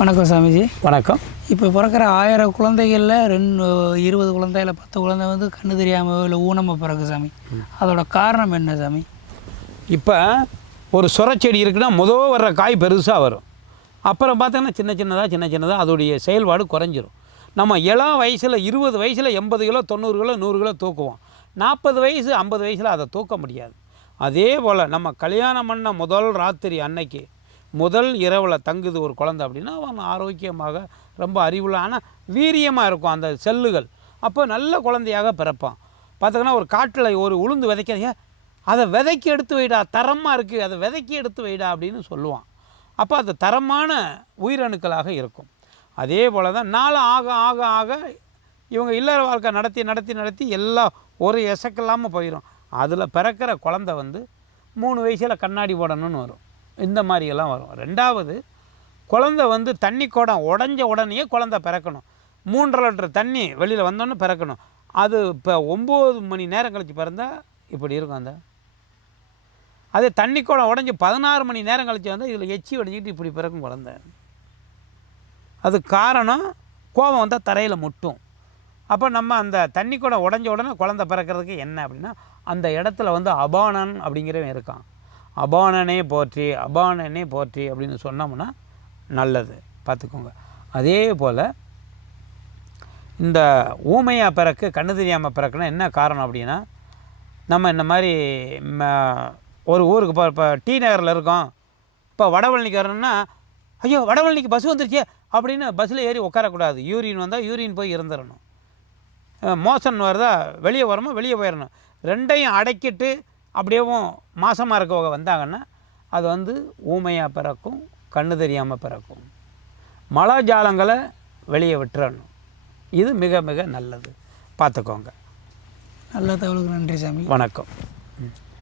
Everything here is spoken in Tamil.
வணக்கம் சாமிஜி. வணக்கம். இப்போ பிறக்கிற ஆயிரம் குழந்தைகளில் ரெண்டு இருபது குழந்தை இல்லை பத்து குழந்தை வந்து கண்ணு தெரியாமல் இல்லை ஊனமாக பிறகு சாமி. அதோட காரணம் என்ன சாமி? இப்போ ஒரு சுரச்செடி இருக்குன்னா முதல் வர்ற காய் பெருசாக வரும். அப்புறம் பார்த்தோன்னா சின்ன சின்னதாக சின்ன சின்னதாக அதோடைய செயல்பாடு குறைஞ்சிரும். நம்ம இளம் வயசில் இருபது வயசில் எண்பது கிலோ தொண்ணூறு கிலோ நூறு கிலோ தூக்குவோம். நாற்பது வயசு ஐம்பது வயசில் அதை தூக்க முடியாது. அதே போல் நம்ம கல்யாணம் பண்ண முதல் ராத்திரி அன்னைக்கு முதல் இரவில் தங்குது ஒரு குழந்தை அப்படின்னா அவன் ஆரோக்கியமாக ரொம்ப அறிவுள்ள ஆனால் வீரியமாக இருக்கும் அந்த செல்லுகள். அப்போ நல்ல குழந்தையாக பிறப்பான். பார்த்தீங்கன்னா ஒரு காட்டில் ஒரு உளுந்து விதைக்கிறீங்க அதை விதைக்கி எடுத்து வைடா தரமாக இருக்குது அதை விதைக்கி எடுத்து வைடா அப்படின்னு சொல்லுவான். அப்போ அது தரமான உயிரணுக்களாக இருக்கும். அதே போல் தான் நாள் ஆக ஆக ஆக இவங்க இல்லற வாழ்க்கை நடத்தி நடத்தி நடத்தி எல்லாம் ஒரு எசக்கில்லாமல் போயிடும் அதில் பிறக்கிற குழந்த வந்து மூணு வயசில் கண்ணாடி போடணும்னு வரும். இந்த மாதிரியெல்லாம் வரும். ரெண்டாவது குழந்தை வந்து தண்ணி குடம் உடஞ்ச உடனேயே குழந்தை பிறக்கணும். மூன்றரை லிட்டர் தண்ணி வெளியில் வந்தோன்னே பிறக்கணும். அது இப்போ ஒம்பது மணி நேரம் கழித்து பிறந்தால் இப்படி இருக்கும் அந்த. அதே தண்ணி குடம் உடஞ்சி பதினாறு மணி நேரம் கழித்து வந்தால் இதில் எச்சி உடஞ்சிக்கிட்டு இப்படி பிறக்கும் குழந்தை. அது காரணம் கோபம் வந்தால் தரையில் முட்டும். அப்போ நம்ம அந்த தண்ணி குடம் உடஞ்ச உடனே குழந்தை பிறக்கிறதுக்கு என்ன அப்படின்னா அந்த இடத்துல வந்து அபானன் அப்படிங்கிறவன் இருக்கான். அபானனே போற்றி அபானனே போற்றி அப்படின்னு சொன்னோம்னா நல்லது. பார்த்துக்கோங்க. அதே போல் இந்த ஊமையாக பிறக்கு கண்ணு தெரியாமல் பிறக்குன்னா என்ன காரணம் அப்படின்னா நம்ம இந்த மாதிரி ம- ஒரு ஊருக்கு இப்போ இப்போ டி நகரில் இருக்கோம். இப்போ வடவழனிக்காரன்னா வரணும்னா ஐயோ வடவழனிக்கு பஸ் வந்துருச்சே அப்படின்னு பஸ்ஸில் ஏறி உட்காரக்கூடாது. யூரின் வந்தால் யூரின் போய் இருந்துடணும் மோசன் வருதா வெளியே வரமோ வெளியே போயிடணும் ரெண்டையும் அடக்கிட்டு அப்படியேவும் மாசமாக இருக்கவங்க வந்தாங்கன்னா அது வந்து ஊமையாக பிறக்கும் கண்ணு தெரியாமல் பிறக்கும். மழை ஜாலங்களை வெளியே விட்டுறணும். இது மிக மிக நல்லது. பார்த்துக்கோங்க. நல்ல தகவலுக்கு நன்றி சாமி. வணக்கம்.